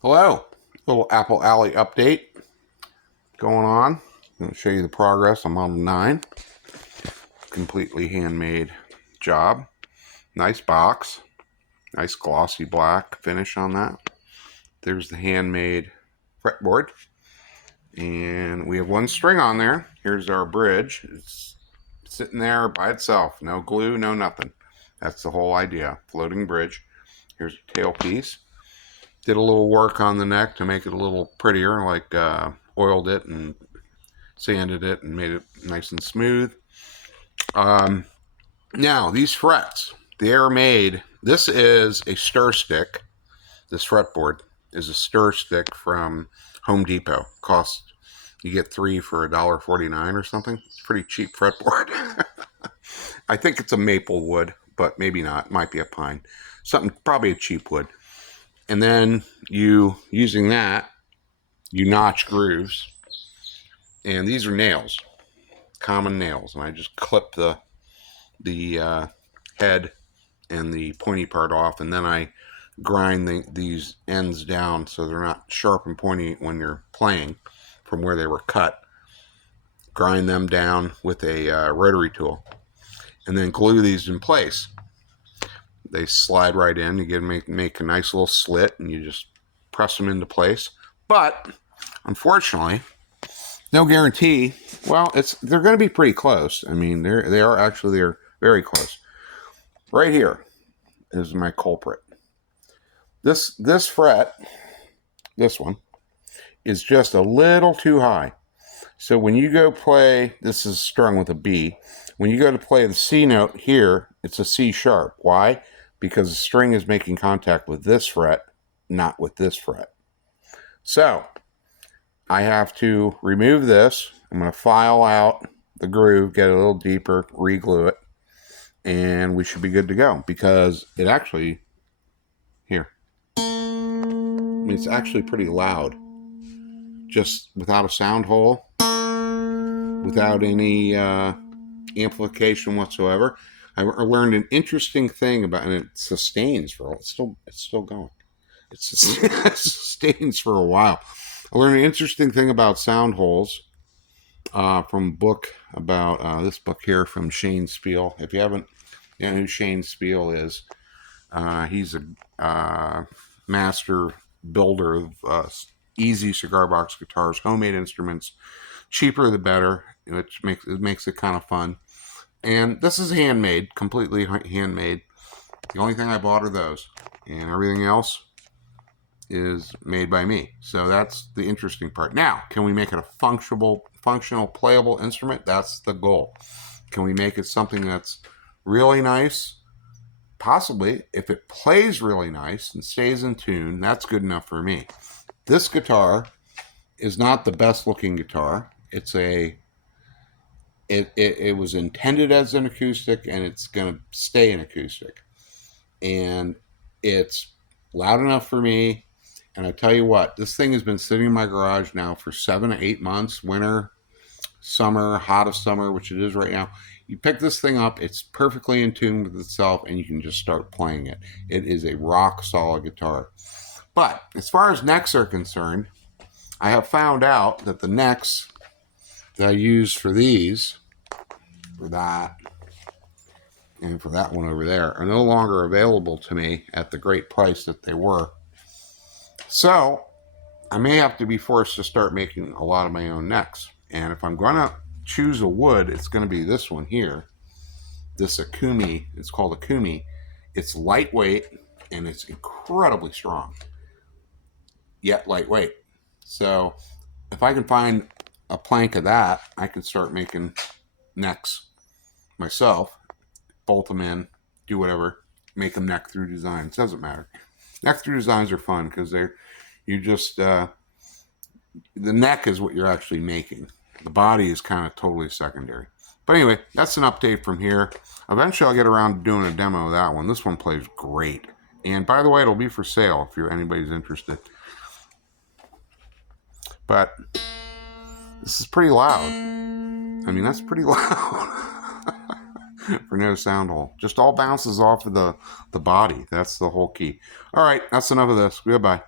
Hello, little Apple Alley update going on. I'm going to show you the progress on Model 9. Completely handmade job. Nice box. Nice glossy black finish on that. There's the handmade fretboard. And we have one string on there. Here's our bridge. It's sitting there by itself. No glue, no nothing. That's the whole idea. Floating bridge. Here's a tailpiece. Did a little work on the neck to make it a little prettier, like oiled it and sanded it and made it nice and smooth. Now, these frets, they are made, this is a stir stick. This fretboard is a stir stick from Home Depot. You get 3 for $1.49 or something. It's a pretty cheap fretboard. I think it's a maple wood, but maybe not. It might be a pine. Something, probably a cheap wood. And then using that, you notch grooves. And these are nails, common nails. And I just clip the head and the pointy part off. And then I grind these ends down so they're not sharp and pointy when you're playing from where they were cut. Grind them down with a rotary tool. And then glue these in place. They slide right in. You make a nice little slit, and you just press them into place. But unfortunately, no guarantee. Well, they're going to be pretty close. I mean, they're very close. Right here is my culprit. This fret, this one, is just a little too high. So when you go play, this is strung with a B. When you go to play the C note here, it's a C sharp. Why? Because the string is making contact with this fret, not with this fret. So I have to remove this. I'm going to file out the groove, get it a little deeper, re-glue it, and we should be good to go. Because it actually, it's actually pretty loud. Just without a sound hole, without any amplification whatsoever. I learned an interesting thing about, and it sustains it's still going. It sustains for a while. I learned an interesting thing about sound holes from a book about this book here from Shane Spiel. If you haven't know who Shane Spiel is, he's a master builder of easy cigar box guitars, homemade instruments, cheaper the better, which makes it kind of fun. And this is handmade, completely handmade. The only thing I bought are those, and everything else is made by me. So that's the interesting part. Now, can we make it a functional, playable instrument? That's the goal. Can we make it something that's really nice? Possibly. If it plays really nice and stays in tune, that's good enough for me. This guitar is not the best looking guitar. It was intended as an acoustic, and it's going to stay an acoustic. And it's loud enough for me. And I tell you what, this thing has been sitting in my garage now for 7 to 8 months, winter, summer, hottest summer, which it is right now. You pick this thing up, it's perfectly in tune with itself, and you can just start playing it. It is a rock solid guitar. But as far as necks are concerned, I have found out that the necks that I use for these, for that, and for that one over there, are no longer available to me at the great price that they were. So I may have to be forced to start making a lot of my own necks. And if I'm going to choose a wood, it's going to be this one here. This Akumi, it's called Akumi. It's lightweight, and it's incredibly strong, yet lightweight. So if I can find a plank of that, I can start making necks myself, bolt them in, do whatever, make them neck through designs. Doesn't matter. Neck through designs are fun because the neck is what you're actually making. The body is kind of totally secondary. But anyway, that's an update from here. Eventually I'll get around to doing a demo of that one. This one plays great. And by the way, it'll be for sale if anybody's interested. But this is pretty loud. I mean, that's pretty loud for no sound hole. Just all bounces off of the body. That's the whole key. All right, that's enough of this. Goodbye.